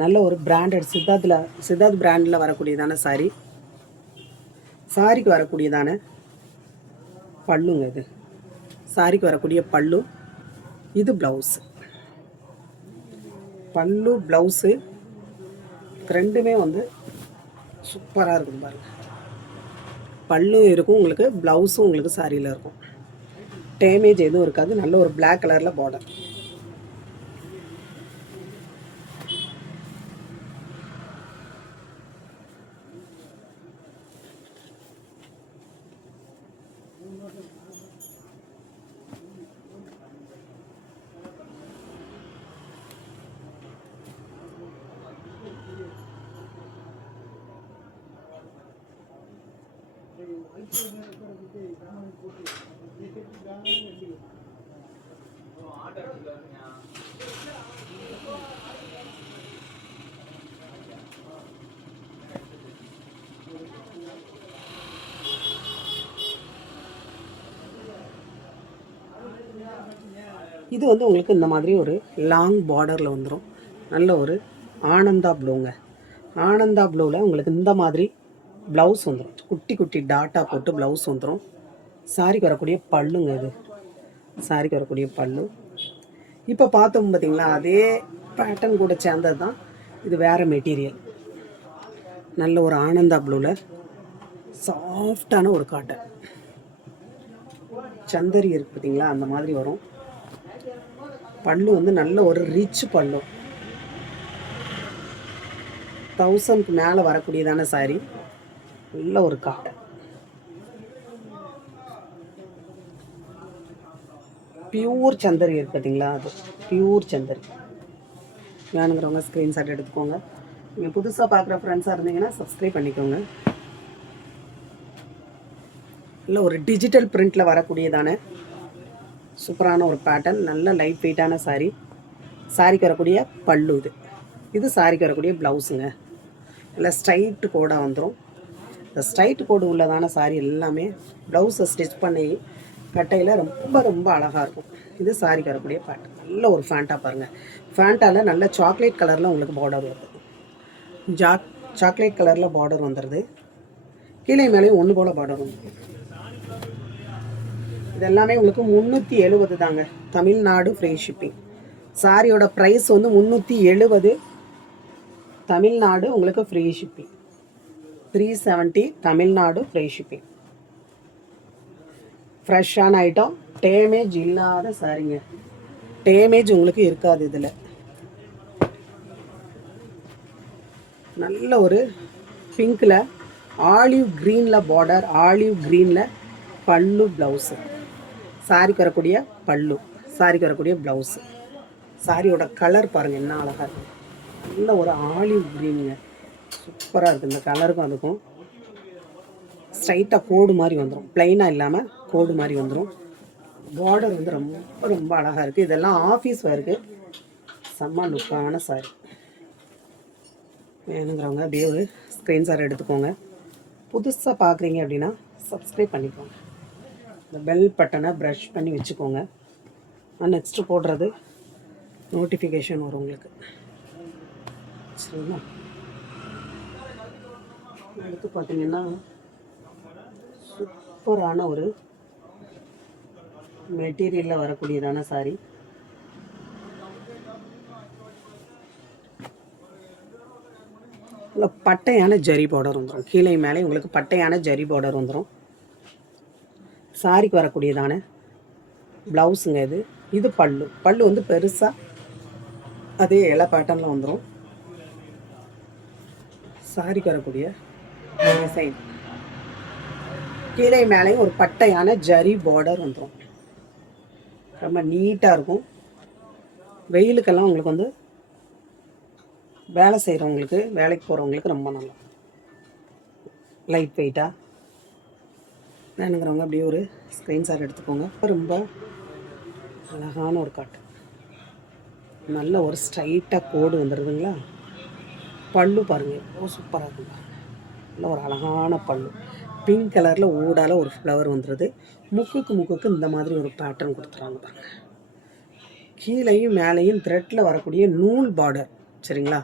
நல்ல ஒரு பிராண்டட் சித்தார்த் பிராண்டில் வரக்கூடியதான சாரி. சாரிக்கு வரக்கூடியதான பல்லுங்க இது. சாரிக்கு வரக்கூடிய பல்லு. இது ப்ளவுஸு. பல்லு ப்ளவுஸு ரெண்டுமே வந்து சூப்பராக இருக்கும் பாருங்கள். பல்லு இருக்கும் உங்களுக்கு, ப்ளவுஸும் உங்களுக்கு சாரியில் இருக்கும். டேமேஜ் எதுவும் இருக்காது. நல்ல ஒரு பிளாக் கலரில் பார்டர். இது வந்து உங்களுக்கு இந்த மாதிரி ஒரு லாங் பார்டரில் வந்துடும். நல்ல ஒரு ஆனந்தா ப்ளூங்க. ஆனந்தா ப்ளூவில் உங்களுக்கு இந்த மாதிரி ப்ளவுஸ் வந்துடும். குட்டி குட்டி டாட்டா போட்டு ப்ளவுஸ் வந்துடும். சாரிக்கு வரக்கூடிய பல்லுங்க இது. சாரிக்கு வரக்கூடிய பல்லு. இப்போ பார்த்தோம் பார்த்தீங்களா, அதே பேட்டர்ன் கூட சேர்ந்தது தான் இது. வேறு மெட்டீரியல். நல்ல ஒரு ஆனந்தா ப்ளூவில் சாஃப்டான ஒரு காட்டன் சந்தரி இருக்குது பார்த்தீங்களா, அந்த மாதிரி வரும். பல்லு வந்து நல்ல ஒரு ரிச் பல்லு. 1000க்கு மேலே வரக்கூடியதான சாரி. நல்ல ஒரு காட்டன் பியூர் சந்தரி இருக்குது பார்த்தீங்களா, அது பியூர் சந்தரி. வேணுங்கிறவங்க ஸ்க்ரீன்ஷாட் எடுத்துக்கோங்க. நீங்கள் புதுசாக பார்க்குற ஃப்ரெண்ட்ஸாக இருந்தீங்கன்னா சப்ஸ்கிரைப் பண்ணிக்கோங்க. இல்லை ஒரு டிஜிட்டல் பிரிண்டில் வரக்கூடியதான சூப்பரான ஒரு பேட்டர்ன். நல்ல லைட் வெயிட்டான சாரி. சாரிக்கு வரக்கூடிய பல்லு இது. இது சாரிக்கு வரக்கூடிய ப்ளவுஸுங்க. இல்லை ஸ்ட்ரைட்டு கோடாக வந்துடும். இந்த ஸ்ட்ரைட் கோடு உள்ளதான சாரி எல்லாமே ப்ளவுஸை ஸ்டிச் பண்ணி கட்டையில் ரொம்ப ரொம்ப அழகாக இருக்கும். இது சாரிக்கு வரக்கூடிய பேட்டர்ன். நல்ல ஒரு ஃபேண்ட்டாக பாருங்கள். ஃபேண்ட்டாவில் நல்ல சாக்லேட் கலரில் உங்களுக்கு பார்டர் வருது. சாக்லேட் கலரில் பார்டர் வந்துடுது. கீழே மேலேயும் ஒன்று போல் பார்டர் வந்துடும். இது எல்லாமே உங்களுக்கு 370 தாங்க. Tamil Nadu free shipping. சாரியோட ப்ரைஸ் வந்து 370. தமிழ்நாடு உங்களுக்கு free shipping. 370 Tamil Nadu free shipping. ஃப்ரெஷ்ஷான ஐட்டம். டேமேஜ் இல்லாத சாரிங்க. டேமேஜ் உங்களுக்கு இருக்காது இதில். நல்ல ஒரு பிங்க்கில் ஆலிவ் க்ரீனில் பார்டர். ஆலிவ் க்ரீனில் பல்லு ப்ளவுஸு. சாரிக்கு வரக்கூடிய பல்லு. சாரிக்கு வரக்கூடிய ப்ளவுஸு. சாரியோட கலர் பாருங்கள் என்ன அழகாக இருக்குது. நல்ல ஒரு ஆலிவ் க்ரீனுங்க. சூப்பராக இருக்குது. இந்த கலருக்கும் அதுக்கும் ஸ்ட்ரைட்டாக கோடு மாதிரி வந்துடும். ப்ளைனாக இல்லாமல் கோடு மாதிரி வந்துடும். பார்டர் வந்து ரொம்ப ரொம்ப அழகாக இருக்குது. இதெல்லாம் ஆஃபீஸ் வேருக்கு. செம்ம லுக்கான சாரி. வேணுங்கிறவங்க அப்படியே ஒரு ஸ்க்ரீன்ஷாட் எடுத்துக்கோங்க. புதுசாக பார்க்குறீங்க அப்படின்னா சப்ஸ்கிரைப் பண்ணிக்கோங்க. இந்த பெல் பட்டனை ப்ரஷ் பண்ணி வச்சுக்கோங்க. நான் நெக்ஸ்ட்டு போடுறது நோட்டிஃபிகேஷன் வரும் உங்களுக்கு. சரிங்களா? அடுத்து பார்த்தீங்கன்னா சூப்பரான ஒரு மெட்டீரியலில் வரக்கூடியதான சாரி. இல்லை பட்டையான ஜரி பார்டர் வந்துடும். கீழே மேலே உங்களுக்கு பட்டையான ஜரி பார்டர் வந்துடும். சாரிக்கு வரக்கூடியதான ப்ளவுஸுங்க இது. இது பல்லு. பல்லு வந்து பெருசாக அதே இலை பேட்டர்னில் வந்துடும். சாரிக்கு வரக்கூடிய டிசைன். கீழே மேலேயும் ஒரு பட்டையான ஜரி பார்டர் வந்துடும். ரொம்ப நீட்டாக இருக்கும். வெயிலுக்கெல்லாம் உங்களுக்கு வந்து வேலை செய்கிறவங்களுக்கு, வேலைக்கு போகிறவங்களுக்கு ரொம்ப நல்லா லைட் வெயிட்டாக. வேணுங்கிறவங்க அப்படியே ஒரு ஸ்க்ரீன்ஷாட் எடுத்துக்கோங்க. ரொம்ப அழகான ஒரு காட்டு. நல்ல ஒரு ஸ்ட்ரைட்டாக கோடு வந்துடுதுங்களா. பல்லு பாருங்கள் எவ்வளோ சூப்பராக இருக்குங்க. நல்ல ஒரு அழகான பல்லு. பிங்க் கலரில் ஊடால ஒரு ஃப்ளவர் வந்துடுது. முக்குக்கு இந்த மாதிரி ஒரு பேட்டர்ன் கொடுத்துறாங்க பாருங்கள். கீழேயும் மேலேயும் த்ரெட்டில் வரக்கூடிய நூல் பார்டர். சரிங்களா?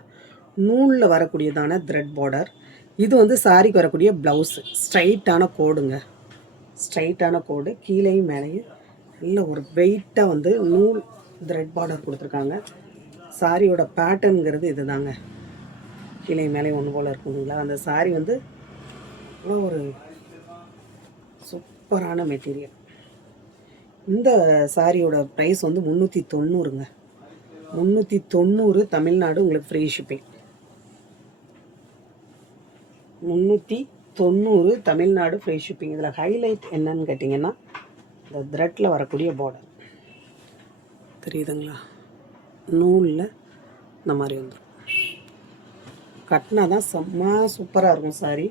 நூலில் வரக்கூடியதான த்ரெட் பார்டர். இது வந்து சாரிக்கு வரக்கூடிய ப்ளவுஸு. ஸ்ட்ரைட்டான கோடுங்க, ஸ்ட்ரைட்டான கோடு கீழேயும் மேலேயும் நல்ல ஒரு வெயிட்டாக வந்து நூல் த்ரெட் பார்டர் கொடுத்துருக்காங்க. சாரியோட பேட்டர்னுங்கிறது இது தாங்க. கீழே மேலே ஒன்று போல் இருக்குங்களா. அந்த சாரி வந்து ஒரு சூப்பரான மெட்டீரியல். இந்த சாரியோட ப்ரைஸ் வந்து 390ங்க. 390 தமிழ்நாடு, உங்களுக்கு free shipping. 390 Tamil Nadu, free shipping. இதில் ஹைலைட் என்னன்னு கேட்டிங்கன்னா இந்த த்ரெட்டில் வரக்கூடிய பார்டர் தெரியுதுங்களா. நூலில் இந்த மாதிரி வந்துடும். கட்டினா தான் செம்ம சூப்பராக இருக்கும் சாரி.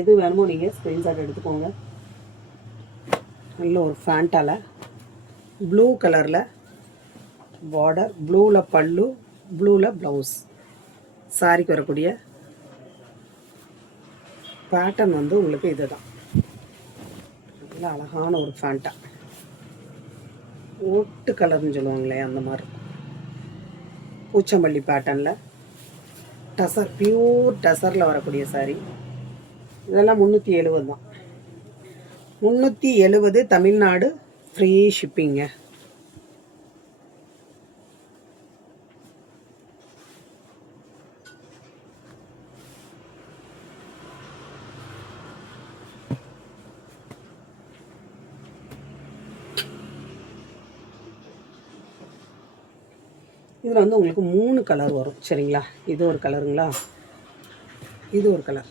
எது வேணுமோ நீங்கள் ஸ்க்ரீன்ஷாட் எடுத்துக்கோங்க. நல்ல ஒரு ஃபேண்டாவில் ப்ளூ கலரில் பார்டர், ப்ளூவில் பல்லு, ப்ளூவில் ப்ளவுஸ். சாரிக்கு வரக்கூடிய பேட்டர்ன் வந்து உங்களுக்கு இது தான். நல்ல அழகான ஒரு ஃபேண்டா, ஓட்டு கலர்னு சொல்லுவாங்களே அந்த மாதிரி பூச்சம்பள்ளி பேட்டர்னில் டசர், பியூர் டசரில் வரக்கூடிய சாரி. இதெல்லாம் 370 தான். 370 தமிழ்நாடு, ஃப்ரீ ஷிப்பிங்க. இதில் வந்து உங்களுக்கு 3 கலர் வரும் சரிங்களா. இது ஒரு கலருங்களா, இது ஒரு கலர்,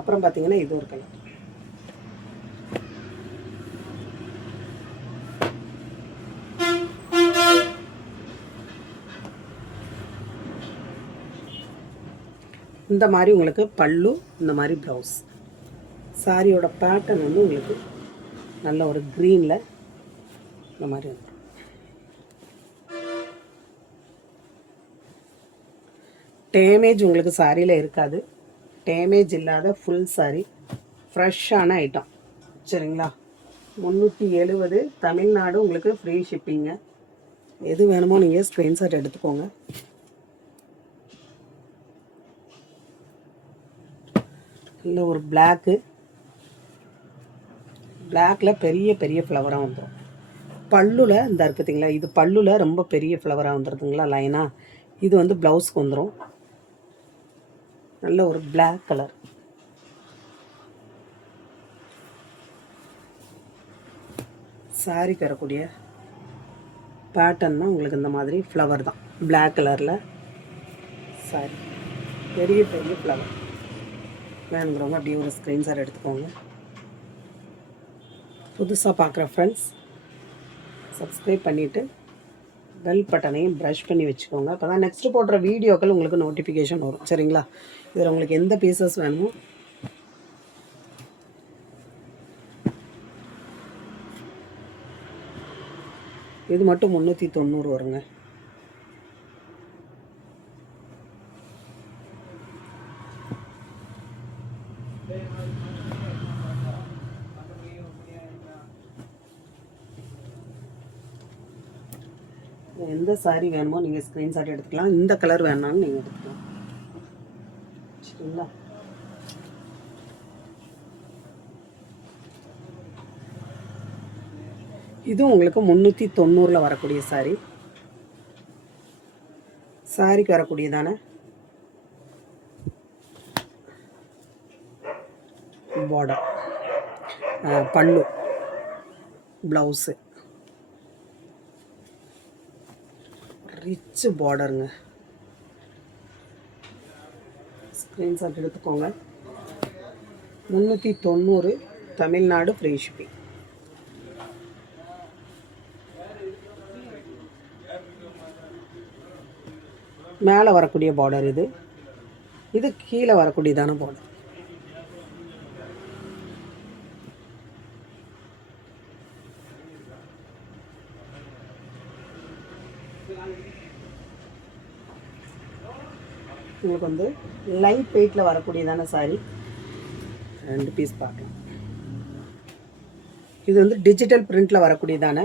அப்புறம் பார்த்தீங்கன்னா இது ஒரு கலர். இந்த மாதிரி உங்களுக்கு பல்லு, இந்த மாதிரி ப்ளவுஸ். சாரியோட பேட்டர்ன் வந்து உங்களுக்கு நல்ல ஒரு க்ரீனில் இந்த மாதிரி வந்துடும். டேமேஜ் உங்களுக்கு சாரியில் இருக்காது. டேமேஜ் இல்லாத ஃபுல் சாரி, ஃப்ரெஷ்ஷான ஐட்டம் சரிங்களா. 370 தமிழ்நாடு, உங்களுக்கு ஃப்ரீ ஷிப்பிங்க. எது வேணுமோ நீங்கள் ஸ்க்ரீன்ஷாட் எடுத்துக்கோங்க. இல்லை ஒரு பிளாக்கு, பிளாக்கில் பெரிய பெரிய ஃப்ளவராக வந்துடும். பல்லுல இந்த இருக்குதுங்களா, இது பல்லுல ரொம்ப பெரிய ஃப்ளவராக வந்துடுதுங்களா லைனாக. இது வந்து ப்ளவுஸ்க்கு வந்துடும். நல்ல ஒரு பிளாக் கலர். சாரிக்கு வரக்கூடிய பேட்டர்ன்னா உங்களுக்கு இந்த மாதிரி ஃப்ளவர் தான், பிளாக் கலரில் சாரி, பெரிய பெரிய ஃப்ளவர். வேணுங்கிறவங்க அப்படியே ஒரு ஸ்க்ரீன்ஷாட் எடுத்துக்கோங்க. புதுசாக பார்க்குற ஃப்ரெண்ட்ஸ் சப்ஸ்கிரைப் பண்ணிவிட்டு பெல் பட்டனையும் ப்ரஷ் பண்ணி வச்சுக்கோங்க. அப்போ தான் நெக்ஸ்ட்டு போடுற வீடியோக்கள் உங்களுக்கு நோட்டிஃபிகேஷன் வரும் சரிங்களா. இதில் உங்களுக்கு எந்த பீசஸ் வேணுமோ இது மட்டும் 390 வருங்க. எந்த சாரி வேணுமோ நீங்கள் ஸ்க்ரீன்ஷாட் எடுத்துக்கலாம். இந்த கலர் வேணாலும் நீங்கள் எடுத்துக்கலாம் சரிங்களா. இதுவும் உங்களுக்கு 390 வரக்கூடிய சாரி. சாரிக்கு வரக்கூடியதான பார்டர், பல்லு, ப்ளவுஸு, ரிச் பார்டருங்க. ஸ்க்ரீன்ஷாட் எடுத்துக்கோங்க. 390 தமிழ்நாடு, ஃப்ரீ ஷிப்பிங். மேலே வரக்கூடிய பார்டர் இது, இது கீழே வரக்கூடியதான பார்டர். உங்களுக்கு வந்து லைட் வெயிட்டில் வரக்கூடியதான சாரி. 2 பீஸ் பார்க்கலாம். இது வந்து டிஜிட்டல் பிரிண்டில் வரக்கூடியதான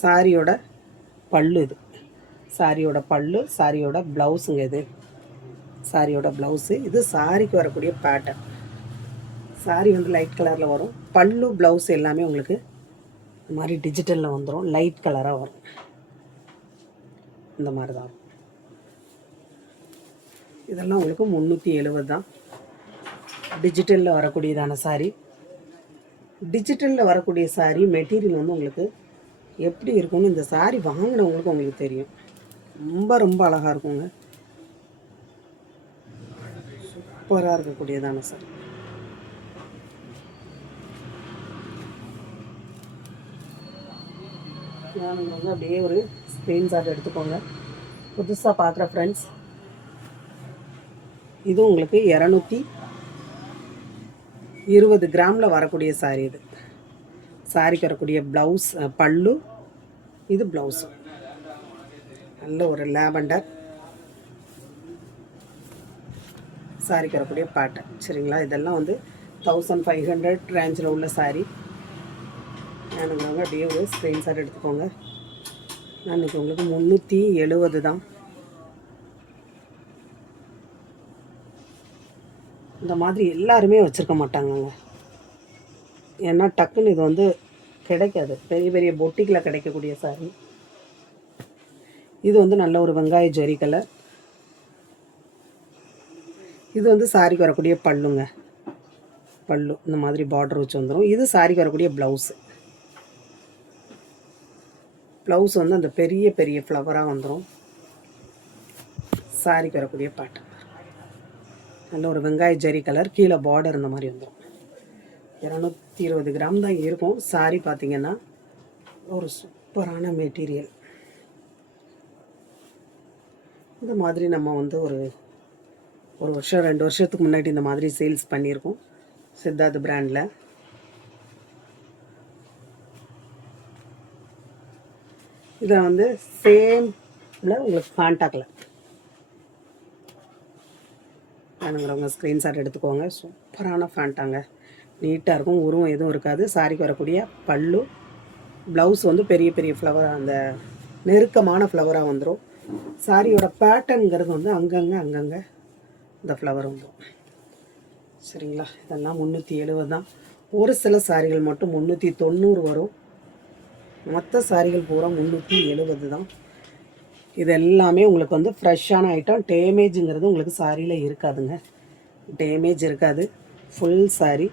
சாரியோட பல்லு இது. சாரியோட பல்லு, சாரியோட ப்ளவுஸுங்க இது. சாரியோட ப்ளவுஸு இது. சாரிக்கு வரக்கூடிய பேட்டர்ன். சாரி வந்து லைட் கலரில் வரும். பல்லு ப்ளவுஸ் எல்லாமே உங்களுக்கு இந்த மாதிரி டிஜிட்டலில் வந்துடும். லைட் கலராக வரும். இந்த மாதிரி தான். இதெல்லாம் உங்களுக்கு 370 தான். டிஜிட்டலில் வரக்கூடியதான சாரி. டிஜிட்டலில் வரக்கூடிய சாரி மெட்டீரியல் வந்து உங்களுக்கு எப்படி இருக்கும்னு இந்த சாரி வாங்கினவங்களுக்கு உங்களுக்கு தெரியும். ரொம்ப ரொம்ப அழகாக இருக்குங்க. சூப்பராக இருக்கக்கூடியதான சாரி. நீங்கள் வந்து அப்படியே ஒரு ஸ்க்ரீன்ஷாட் எடுத்துக்கோங்க. புதுசாக பார்க்குற ஃப்ரெண்ட்ஸ், இது உங்களுக்கு 220 கிராமில் வரக்கூடிய சாரி இது. சாரிக்கு வரக்கூடிய ப்ளவுஸ், பல்லு, இது ப்ளவுஸு. நல்ல ஒரு லேவண்டர் சாரிக்கு வரக்கூடிய பேட்டர்ன். சரிங்களா? இதெல்லாம் வந்து 1500 ரேஞ்சில் உள்ள சாரி. எனக்கு அப்படியே ஒரு ஸ்க்ரீன்ஷாட் எடுத்துக்கோங்க. நான் இன்றைக்கி உங்களுக்கு 370 தான். இந்த மாதிரி எல்லாருமே வச்சுருக்க மாட்டாங்கங்க. ஏன்னா டக்குன்னு இது வந்து கிடைக்காது. பெரிய பெரிய பொட்டிக்கில் கிடைக்கக்கூடிய சாரி. இது வந்து நல்ல ஒரு வெங்காய ஜரி கலர். இது வந்து சாரிக்கு வரக்கூடிய பல்லுங்க. பல்லு இந்த மாதிரி பார்டர் வச்சு வந்துடும். இது சாரிக்கு வரக்கூடிய ப்ளவுஸு. ப்ளவுஸ் வந்து அந்த பெரிய பெரிய ஃப்ளவராக வந்துடும். சாரிக்கு வரக்கூடிய பேட்டர்ன் நல்ல ஒரு வெங்காய ஜரி கலர். கீழே பார்டர் இந்த மாதிரி வந்துடும். 220 கிராம் தான் இருக்கும். சாரி பார்த்திங்கன்னா ஒரு சூப்பரான மெட்டீரியல். இந்த மாதிரி நம்ம வந்து ஒரு வருஷம் 2 வருஷத்துக்கு முன்னாடி இந்த மாதிரி சேல்ஸ் பண்ணியிருக்கோம் சித்தார்த் பிராண்டில். இதை வந்து சேமில் உங்களுக்கு கான்டாக்டில் வேணுங்கிறவங்க ஸ்க்ரீன்ஷாட் எடுத்துக்கோங்க. சூப்பரான ஃபேண்டாங்க. நீட்டாக இருக்கும். உருவம் எதுவும் இருக்காது. சாரிக்கு வரக்கூடிய பல்லு, ப்ளவுஸ் வந்து பெரிய பெரிய ஃப்ளவராக, அந்த நெருக்கமான ஃப்ளவராக வந்துடும். சாரியோட பேட்டர்னுங்கிறது வந்து அங்கங்கே இந்த ஃப்ளவர் வந்துடும். சரிங்களா? இதெல்லாம் 370 தான். ஒரு சில சாரிகள் மட்டும் 390 வரும். மற்ற சாரிகள் பூரா 370 தான். இது எல்லாமே உங்களுக்கு வந்து ஃப்ரெஷ்ஷான ஐட்டம். டேமேஜுங்கிறது உங்களுக்கு சாரியில் இருக்காதுங்க. டேமேஜ் இருக்காது. Full sorry